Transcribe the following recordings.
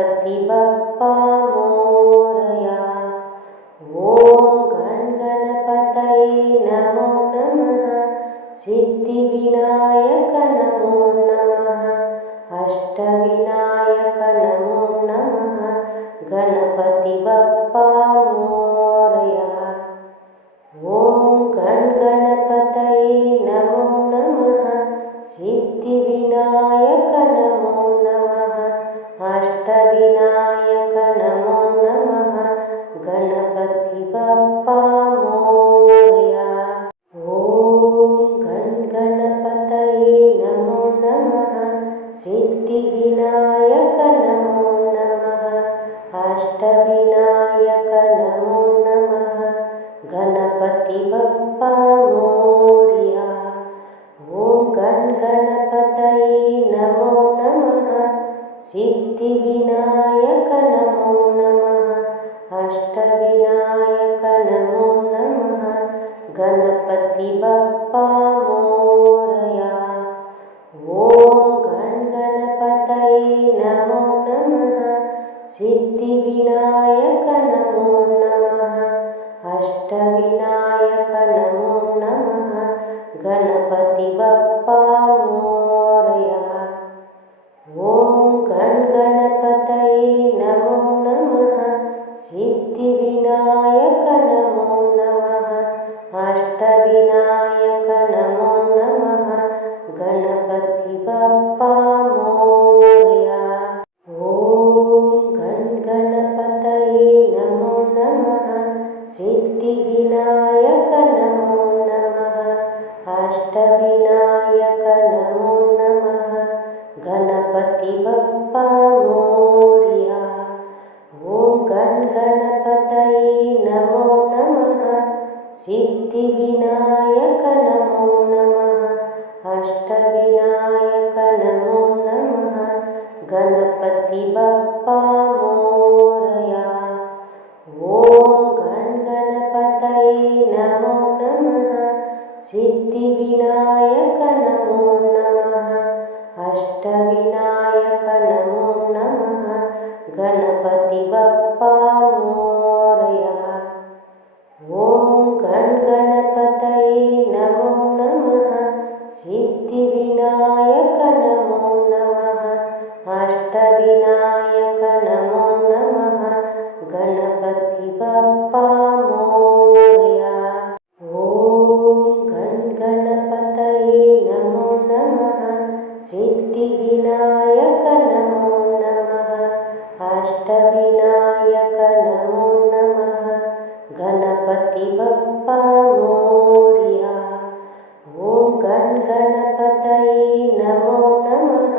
गणपति बप्पा मोरया। ओम गणपतये नमो नमः। सिद्धिविनायक नमो नमः। अष्टविनायक नमो नमः। गणपति बप्पा मोरया। ओम गणपतये नमो नमः। सिद्धिविनायक नमो नमः। अष्टविनायक नमो नमः। गणपति बप्पा मोरया। ओम गणपतये नमो नमः। सिद्धिविनायक नमो नमः। अष्टविनायक नमो नमः। गणपति बप्पा मोरया। ओम गणपतये नमो नमः। सिद्धिविनायक नमो नमः। अष्टविनायक नमो नमः। गणपति बप्पा मोरया। ओम गणपतये नमो नमः। सिद्धिविनायक नमो नमः। अष्टविनायक नमो नमः। गणपति बप्पा मोरया। ओम गणपतये नमो नमः। सिद्धिविनायक नमो नमः। अष्टविनायक नमो नमः। गणपति बप्पा मोरया। ओम गणपतये नमो नमः। सिद्धिविनायक नमो नमः। अष्टविनायक नमो नमः। गणपति बप्पा मोरया। ओम गणपतये नमो नमः। सिद्धिविनायक नमो नमः। अष्टविनायक नमो नमः। गणपति बप्पा मोरया। ओम गणपतये नमो नमः। सिद्धिविनायक नमो नमः। अष्टविनायक नमो नमः। गणपति बप्पा मोरया। ओम गणपतये नमो नमः। सिद्धिविनायक नमो नमः। अष्टविनायक नमो नमः। गणपति बप्पा मोरया। ओम गणपतये नमो नमः। सिद्धिविनायक नमो नमः। अष्टविनायक नमो नमः। गणपति बप्पा मोरया। ओम गणपतये नमो नमः।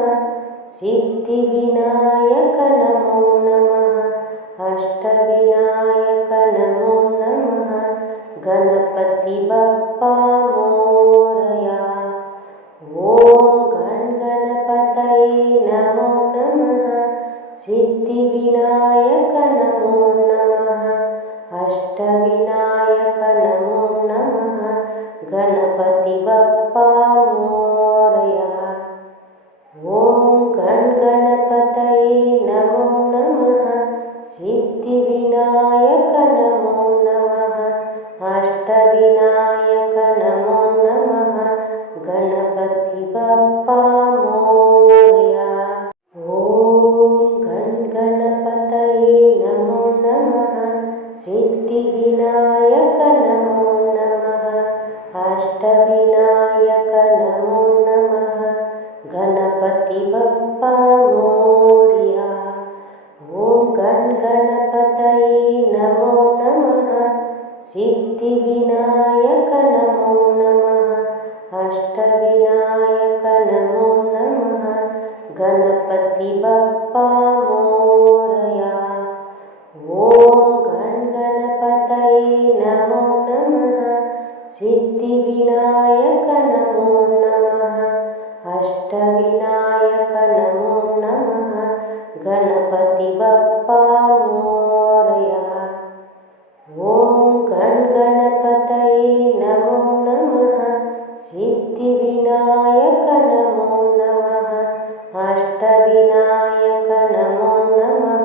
सिद्धिविनायक नमो नमः। अष्टविनायक नमो नमः। गणपति बप्पा मोरया। ओम गणपतये नमो नमः। सिद्धिविनायक नमो नमः। अष्टविनायक नमो नमः। गणपति बप्पा मोरया। ओम गणपतये नमो नमः। सिद्धिविनायक नमो नमः। अष्टविनायक नमो नमः। गणपति बप्पा मोरया। ओम गणपतये नमो नमः। सिद्धिविनायक नमो नमः। अष्टविनायक नमो नमः। गणपति बप्पा मोरया। ओम गणपतये नमो नमः। सिद्धिविनायक नमो नमः। अष्टविनायक नमो नमः। गणपति बप्पा मोरया। ओम गणपतये नमो नमः। सिद्धिविनायक नमो नमः। अष्टविनायक नमो नमः। गणपति बप्पा मोरया। ओम गणपतये नमो नमः। सिद्धिविनायक नमो नमः। अष्टविनायक नमो नमः।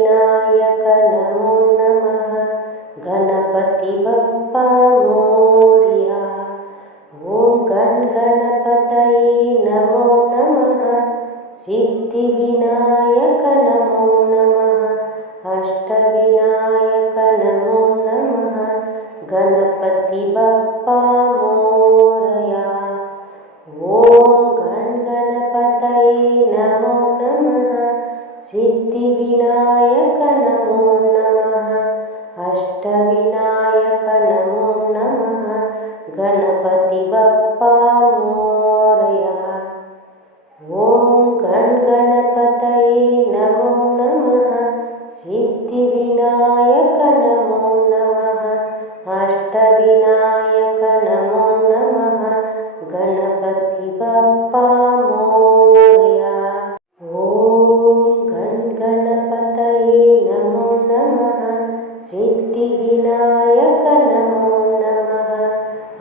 अष्टविनायक नमो नमः गणपति बप्पा मोरया। ॐ गणपतये नमो नमः सिद्धिविनायक नमो नमः अष्टविनायक नमो नमः गणपति बप्पा मोरया। ॐ गणपतये नमो नमः सिद्धिविनायक नमो नमः अष्टविनायक नमो नमः गणपति बप्पा मोरया। ॐ गणपतये नमो नमः सिद्धिविनायक नमो नमः अष्टविनायक नमो नमः गणपति बप्पा मोरया। ॐ गणपतये नमो नमः सिद्धिविनायक नमो नमः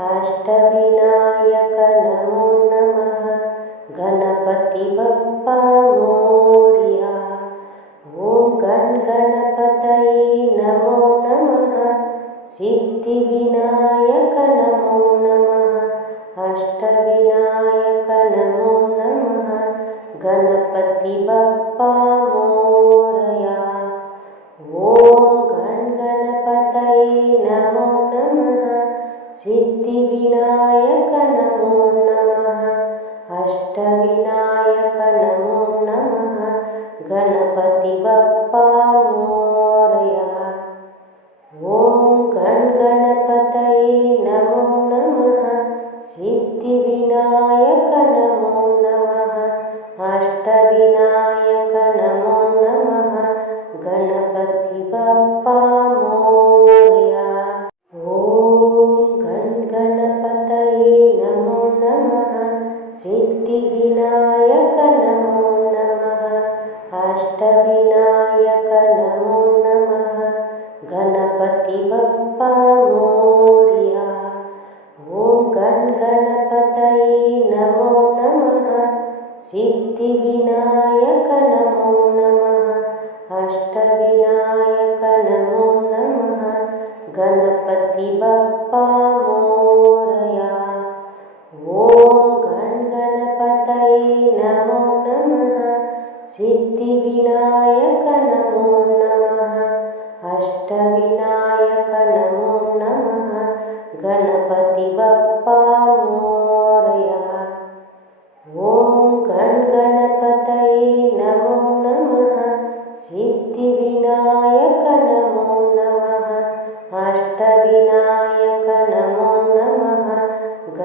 अष्टविनायक नमो नमः गणपति बप्पा मोरया। ॐ गणपतये नमो नमः सिद्धिविनायक नमो नमः अष्टविनायक नमो नमः गणपति बप्पा मोरया। ॐ गणपतये नमो नमः सिद्धिविनायक नमो नमः अष्टविनायक नमो नमः गणपति बप्पा मोरया। ॐ गणपतये नमो नमः सिद्धिविनायक नमो नमः अष्टविनायक नमो नमः गणपति बप्पा मोरया। ॐ गणपतये नमो नमः सिद्धिविनायक नमो नमः अष्टविनायक नमो नमः गणपति बप्पा मोरया। ॐ गणपतये नमो नमः सिद्धिविनायक नमो नमः अष्टविनायक नमो नमः गणपति बप्पा मोरया। ॐ गणपतये नमो नमः सिद्धिविनायक नमो नमः अष्टविनायक नमो नमः गणपति बप्पा मोरया। ॐ गणपतये नमो नमः सिद्धिविनायक नमो नमः अष्टविनायक नमो नमः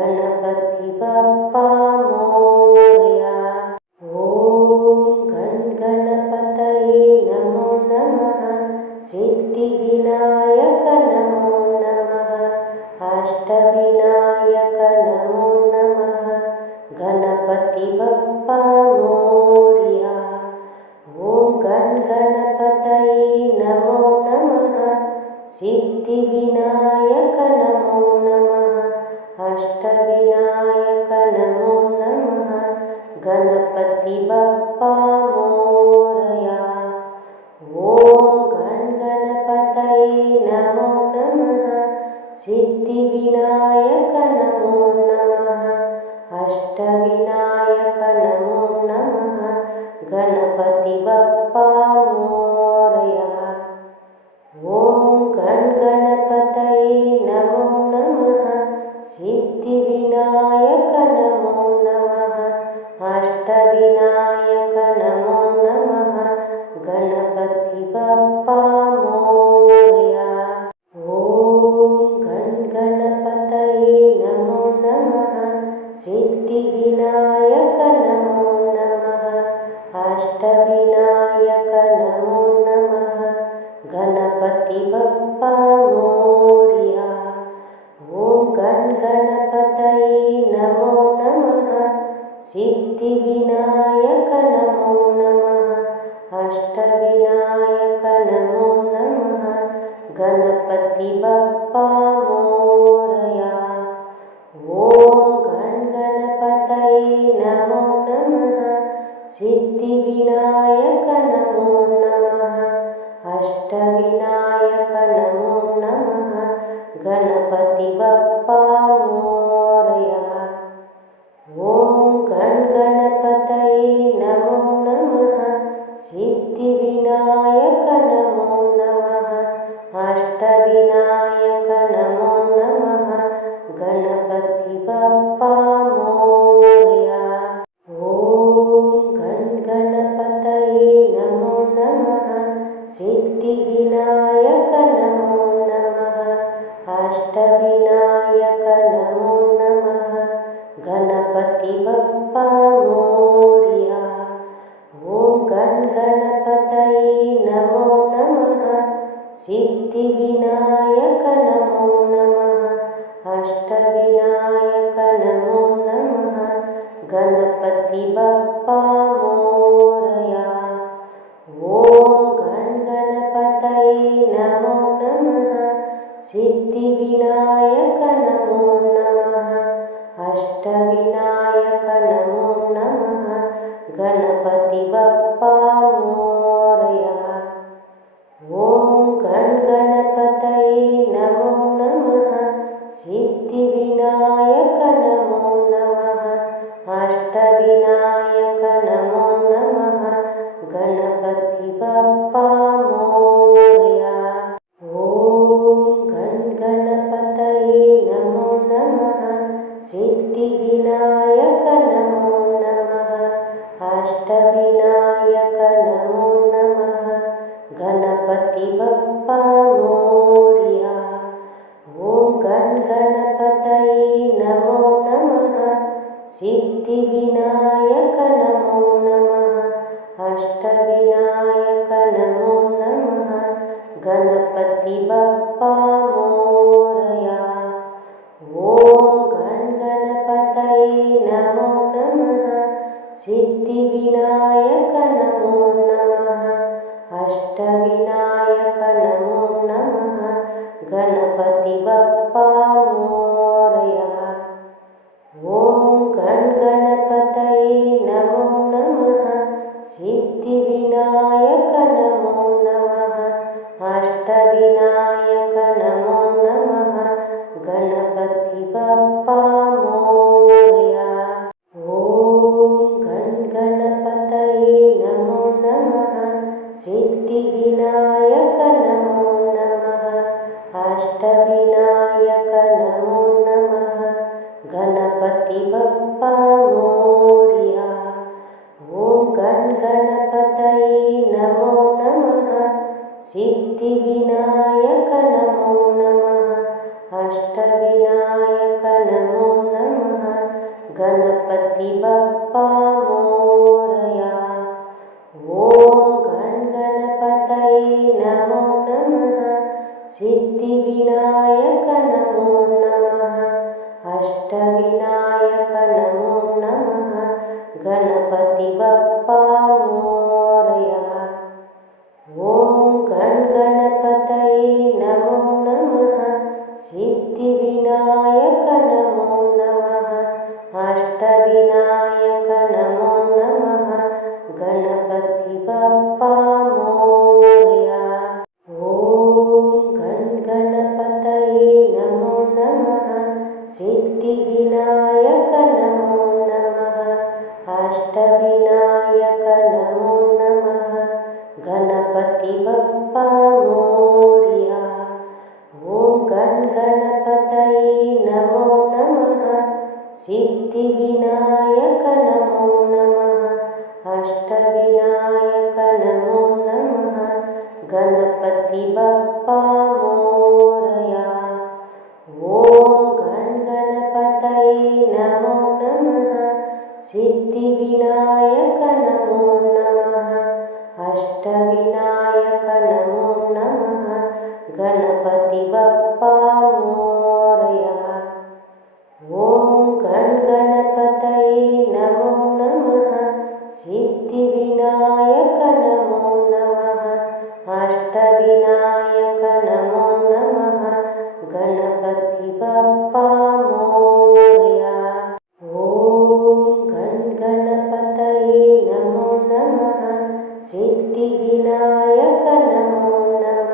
गणपति बप्पा मोरया। ॐ गणपतये नमो नमः सिद्धिविनायक नमो नमः अष्टविनायक नमो नमः गणपति बप्पा मोरया। ॐ गणपतये नमो नमः सिद्धिविनायक नमो नमः अष्टविनायक नमो नमः गणपति बप्पा मोरया। ॐ गणपतये नमो नमः सिद्धिविनायक नमो नमः अष्टविनायक नमो नमः गणपति बप्पा मोरया। ॐ गणपतये नमो नमः सिद्धिविनायक नमो नमः अष्टविनायक नमो नमः गणपति बप्पा मोरया। ॐ गणपतये नमो नमः सिद्धिविनायक नमो नमः अष्टविनायक नमो नमः गणपति बप्पा मोरया। ॐ गणपतये नमो नमः सिद्धिविनायक नमो नमः अष्टविनायक नमो नमः गणपति बप्पा मोरया। ॐ गणपतये नमो नमः सिद्धिविनायक नमो नमः अष्टविनायक नमो नमः गणपति बप्पा मोरया। ॐ गणपतये नमो नमः सिद्धिविनायक नमो नमः अष्टविनायक नमो नमः गणपति बप्पा मोरया। ॐ गणपतये नमो नमः सिद्धिविनायक नमो नमः अष्टविनायक नमो नमः गणपति बप्पा मोरया। ॐ गणपतये नमो नमः सिद्धिविनायक नमो नमः अष्टविनायक नमो नमः गणपति बप्पा मोरया। ॐ गणपतये नमो नमः सिद्धिविनायक नमो नमः अष्टविनायक नमो नमः गणपति बप्पा मोरया। ॐ गणपतये नमो नमः सिद्धिविनायक नमो नमः अष्टविनायक नमो नमः गणपति बप्पा मोरया। ॐ गणपतये नमो नमः सिद्धिविनायक नमो नमः अष्टविनायक नमो नमः गणपति बप्पा मोरया। ॐ गणपतये नमो नमः सिद्धिविनायक नमो नमः अष्टविनायक नमो नमः गणपति बप्पा मोरया। ॐ गणपतये नमो नमः सिद्धिविनायक नमो नमः अष्टविनायक नमो नमः गणपति बप्पा मोरया। ॐ गणपतये नमो नमः सिद्धिविनायक नमो नमः अष्टविनायक नमो नमः गणपति बप्पा मोरया। ॐ गणपतये नमो नमः सिद्धिविनायक नमो नमः अष्टविनायक नमो नमः गणपति बप्पा मोरया। ॐ गणपतये नमो नमः सिद्धिविनायक नमो नमः अष्टविनायक नमो नमः गणपति बप्पा मोरया। ॐ गणपतये नमो नमः सिद्धिविनायक नमो नमः अष्टविनायक नमो नमः गणपति बप्पा मोरया। ॐ गणपतये नमो नमः सिद्धिविनायक नमो नमः अष्टविनायक नमो नमः गणपति बप्पा मोरया। ॐ गणपतये नमो नमः सिद्धिविनायक नमो नमः अष्टविनायक नमो नमः गणपति बप्पा मोरया। ॐ गणपतये नमो नमः सिद्धिविनायक नमो नमः अष्टविनायक नमो नमः गणपति बप्पा मोरया। ॐ गणपतये नमो नमः सिद्धिविनायक नमो नमः अष्टविनायक नमो नमः गणपति बप्पा मोरया। ॐ गणपतये नमो नमः सिद्धिविनायक नमो नमः अष्टविनायक नमो नमः गणपति बप्पा मोरया। ॐ गणपतये नमो नमः सिद्धिविनायक नमो नमः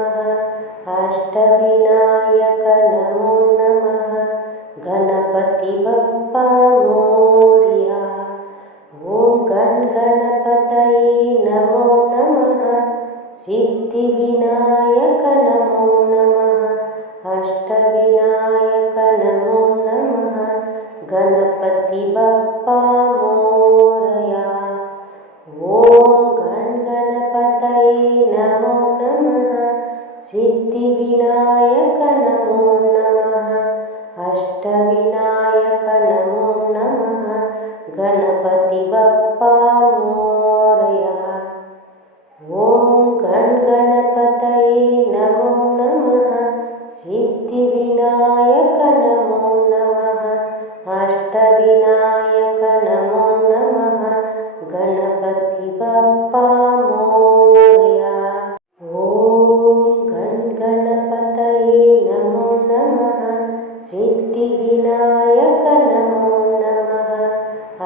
सिद्धिविनायक नमो नमः अष्टविनायक नमो नमः गणपति बप्पा मोरया। ॐ गणपतये नमो नमः सिद्धिविनायक नमो नमः अष्टविनायक नमो नमः गणपति बप्पा मोरया। ॐ गणपतये नमो नमः सिद्धिविनायक नमो नमः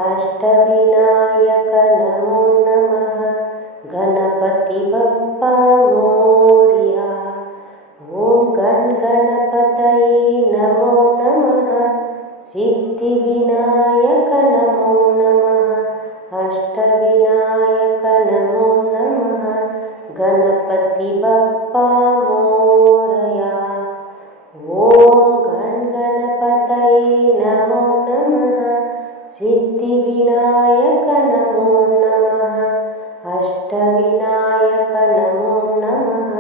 अष्टविनायक नमो नमः गणपति बप्पा मोरया। ॐ गणपतये नमो नमः सिद्धिविनायक नमो नमः अष्टविनायक नमो नमः गणपति बप्पा मोरया। ॐ गणपतये नमो नमः सिद्धिविनायक नमो नमः अष्टविनायक नमो नमः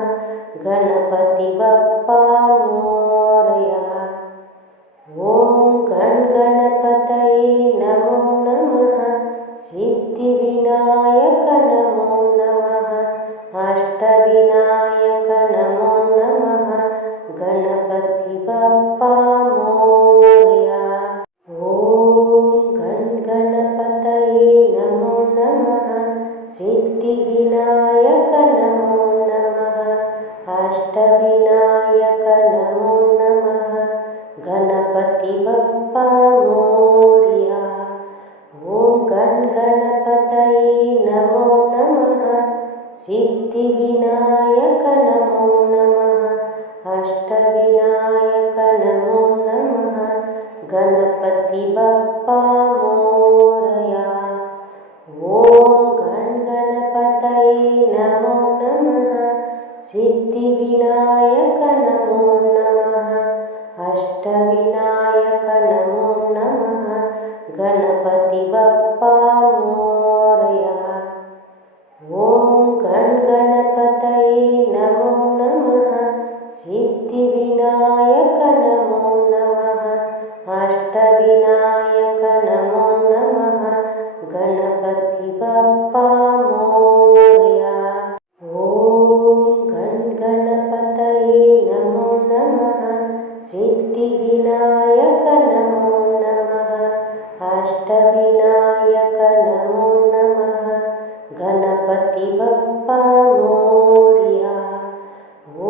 गणपति बप्पा मोरया। ॐ गणपतये नमो नमः सिद्धिविनायक नमो नमः अष्टविनायक नमो नमः गणपति बप्पा मोरया। ॐ गणपतये नमो नमः सिद्धिविनायक नमो नमः अष्टविनायक नमो नमः गणपति बप्पा मोरया। ॐ गणपतये नमो नमः सिद्धिविनायक नमो नमः अष्टविनायक नमो नमः गणपति बप्पा मोरया। ॐ गणपतये नमो नमः सिद्धिविनायक नमो नमः अष्टविनायक नमो नमः गणपति बप्पा मोरया। ॐ गणपतये नमो नमः सिद्धिविनायक नमो नमः अष्टविनायक नमो नमः गणपति बप्पा मोरया। ॐ गणपतये नमो नमः सिद्धिविनायक नमो नमः अष्टविनायक नमो नमः गणपति बप्पा मोरया।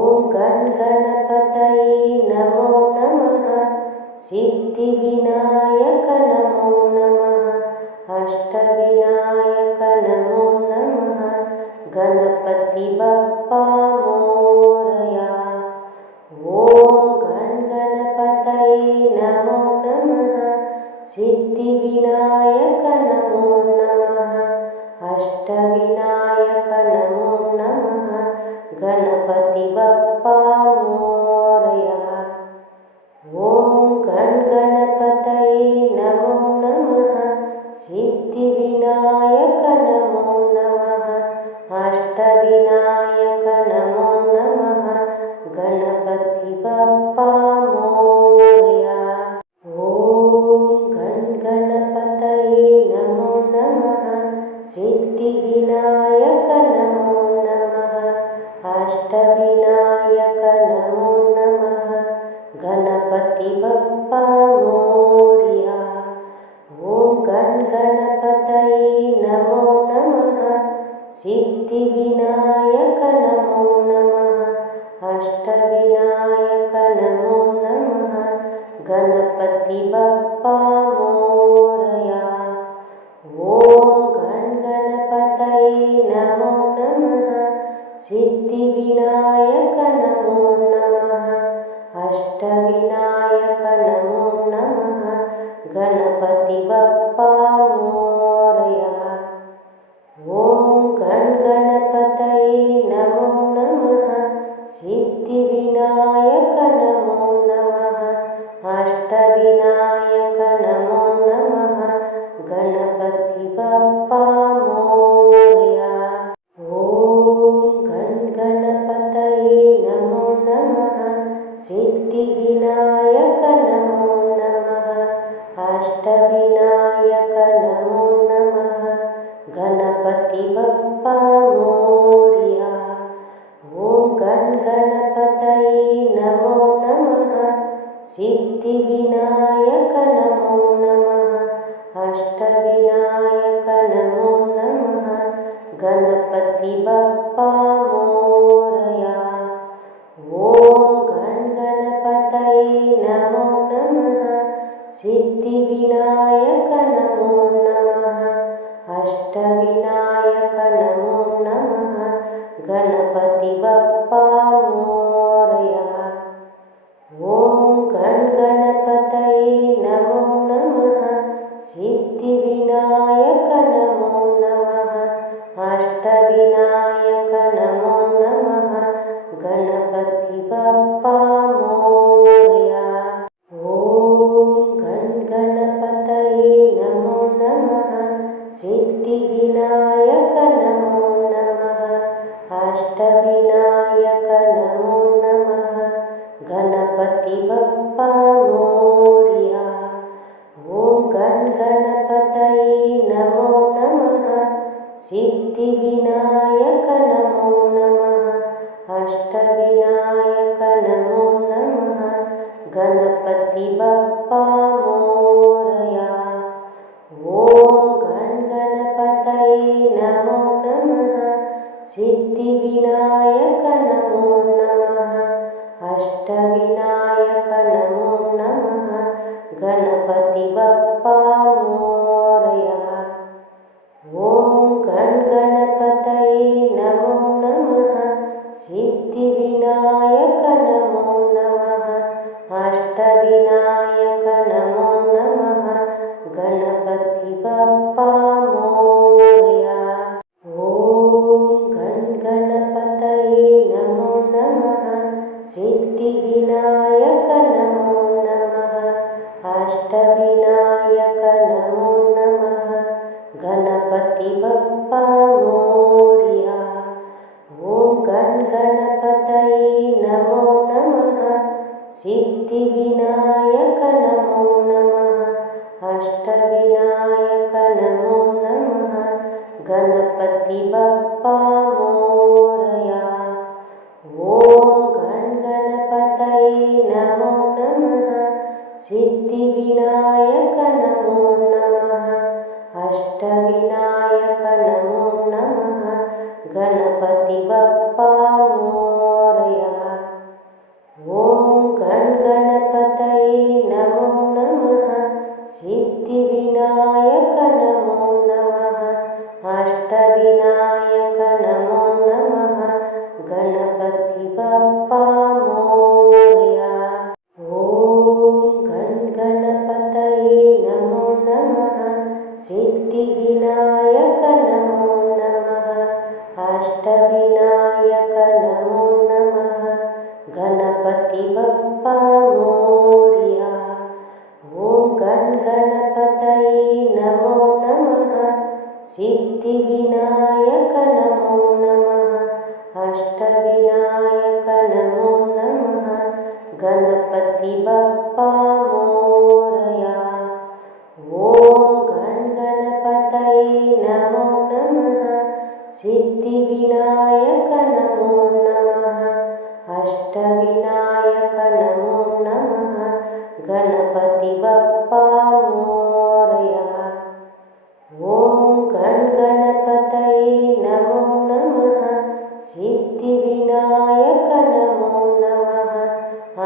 ॐ गणपतये नमो नमः सिद्धिविनायक नमो नमः अष्टविनायक नमो नमः गणपति बप्पा मोरया। ॐ गणपतये नमो नमः सिद्धिविनायक नमो नमः अष्टविनायक नमो नमः गणपति बप्पा मोरया। ॐ गणपतये नमो नमः सिद्धिविनायक नमो नमः अष्टविनायक नमो नमः गणपति बप्पा मोरया। ॐ गणपतये नमो नमः सिद्धिविनायक नमो नमः अष्टविनायक नमो नमः गणपति बप्पा मोरया। ॐ गणपतये नमो नमः सिद्धिविनायक नमो नमः अष्टविनायक नमो नमः गणपति बप्पा मोरया। ॐ गणपतये नमो नमः सिद्धिविनायक नमो नमः अष्टविनायक नमो नमः गणपति बप्पा मोरया। ॐ गणपतये नमो नमः सिद्धिविनायक नमो नमः अष्टविनायक नमो नमः गणपति बप्पा मोरया। ॐ गणपतये नमो गण गणपतये नमो नमः सिद्धिविनायक नमो नमः अष्टविनायक नमो नमः गणपति बप्पा मोरया। ॐ गण गणपतये नमो नमः सिद्धिविनायक नमो नमः अष्टविनायक नमो नमः गणपति बप्पा मोरया। ॐ गण गणपतये नमो नमः सिद्धिविनायक नमो नमः अष्टविनायक नमो नमः गणपति बप्पा मोरया। ॐ गण गणपतये नमो नमः सिद्धिविनायक नमो नमः अष्टविनायक नमो नमः गणपति बप्पा मोरया। ॐ गण गणपतये नमो नमः सिद्धिविनायक नमो नमः अष्टविनायक नमो नमः गणपति बप्पा मोरया। ॐ गण गणपतये नमो नमः सिद्धिविनायक नमो नमः अष्टविनायक नमो नमः गणपति बप्पा मोरया। ॐ गण गणपतये नमो नमः सिद्धिविनायक नमो नमः अष्टविनायक नमो नमः गणपति बप्पा मोरया। ॐ गण गणपतये नमो नमः सिद्धिविनायक नमो नमः अष्टविनायक नमो नमः गणपति बप्पा मोरया। ॐ गण गणपतये नमो नमः सिद्धिविनायक नमो नमः अष्टविनायक नमो नमः गणपति बप्पा मोरया। ॐ गण गणपतये नमो नमः सिद्धिविनायक नमो नमः अष्टविनायक नमो नमः गणपति बप्पा मोरया। ॐ गण गणपतये नमो नमः सिद्धिविनायक नमो नमः अष्टविनायक नमो नमः गणपति बप्पा मोरया। ॐ गण गणपतये नमो नमः सिद्धिविनायक नमो नमः अष्टविनायक नमो नमः गणपति बप्पा मोरया। ॐ गण गणपतये नमो नमः सिद्धिविनायक नमो नमः अष्टविनायक नमो नमः गणपति बप्पा मोरया। ॐ गण गणपतये नमो नमः सिद्धिविनायक नमो नमः अष्टविनायक नमो नमः गणपति बप्पा मोरया। ॐ गण गणपतये नमो नमः सिद्धिविनायक नमो नमः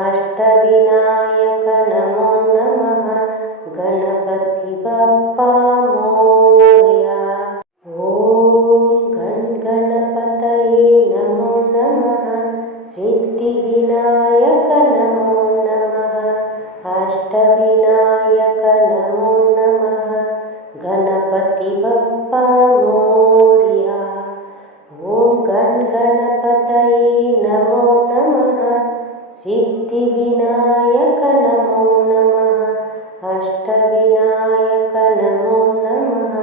अष्टविनायक नमो नमः गणपति बप्पा मोरया। ॐ गण गणपतये नमो नमः सिद्धिविनायक नमो नमः अष्टविनायक नमो नमः गणपति बप्पा मोरया। ॐ गण गणपतये नमो नमः सिद्धिविनायक नमो नमः अष्टविनायक नमो नमः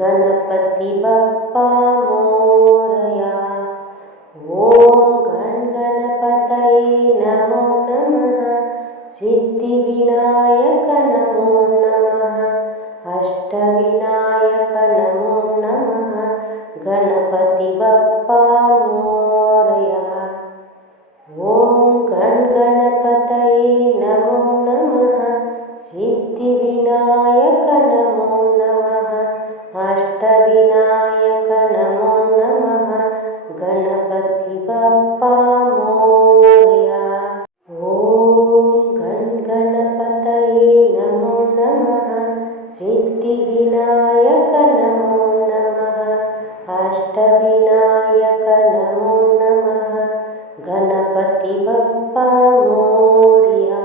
गणपति बप्पा मोरया। ॐ गण गणपतये नमो नमः सिद्धिविनायक नमो नमः अष्टविनायक नमो नमः गणपति बप्पा मोरया। गणपति बप्पा मोरया।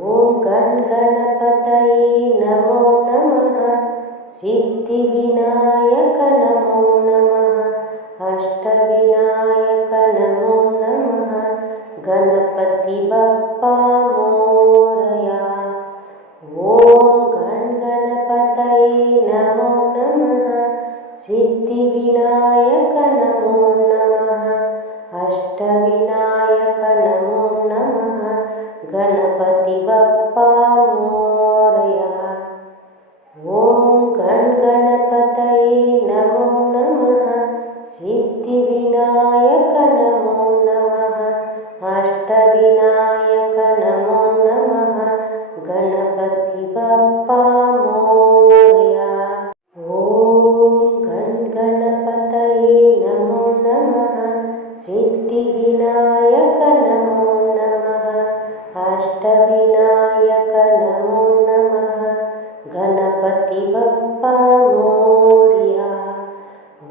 ॐ गणपतये नमो नमः। सिद्धिविनायक नमो नमः। अष्टविनायक नमो नमः। गणपति बप्पा मोरया। ॐ गणपतये नमो नमः। सिद्धिविनायक नमो नमः। अष्टविनायक नमो नमः। गणपति बप्पा मोरया। ॐ गणपतये नमो नमः। सिद्धिविनायक नमो नमः। अष्टविनायक नमो नमः। गणपति बप्पा मोरया। ॐ गणपतये नमो नमः। सिद्धिविनायक नमो नमः। अष्टविनायक नमो नमः। गणपति बप्पा मोरया।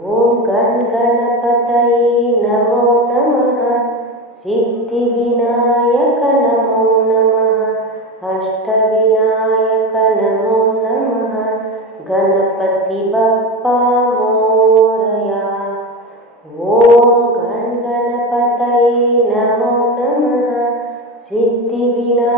ॐ गणपतये नमो नमः। सिद्धिविनायक नमो नमः। अष्टविनायक नमो नमः। गणपति बप्पा मोरया। ॐ गणपतये नमो नमः। सिद्धिविनायक